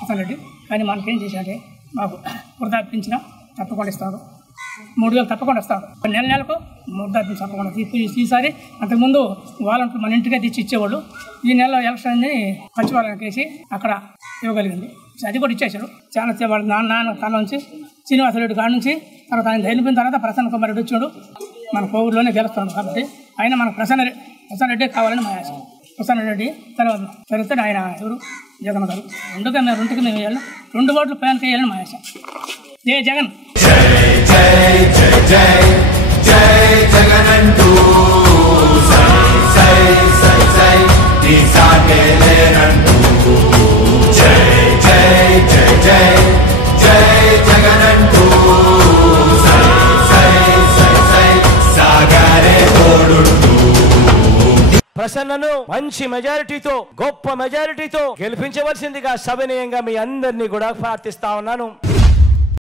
ప్రసన్న రెడ్డి. కానీ మనకేం చేశారంటే మాకు వృద్ధాపించిన తప్పకుండా ఇస్తారు, 3,000 తప్పకుండా ఇస్తారు. నెలకు వృద్ధాపించిన తప్పకుండా ఈసారి అంతకుముందు వాలంటీర్లు మన ఇంటికే తెచ్చి ఇచ్చేవాళ్ళు. ఈ నెలలో ఎలక్షన్ని పంచవాళ్ళకి వేసి అక్కడ ఇవ్వగలిగింది. అది కూడా ఇచ్చేసారు. చాలా వాళ్ళ నాన్న తన నుంచి శ్రీనివాసరెడ్డి కాడ నుంచి తర్వాత ఆయన వెళ్ళిపోయిన తర్వాత ప్రసన్న కుమార్ రెడ్డి వచ్చాడు. మన కోవూరులోనే గెలుస్తున్నాడు కాబట్టి ఆయన మన ప్రసన్న రెడ్డి కావాలని మా ఆశ. ప్రసన్న రెడ్డి తర్వాత ఆయన ఎవరు జగన్ గారు. రెండుకి మేము వేయాలి, 2 ఓట్లు పైనకి వేయాలని మా ఆశ. జై జగన్. ప్రసన్నను మంచి మెజారిటీతో, గొప్ప మెజారిటీతో గెలిపించవలసిందిగా సవినయంగా మీ అందరినీ కూడా ప్రార్థిస్తా ఉన్నాను.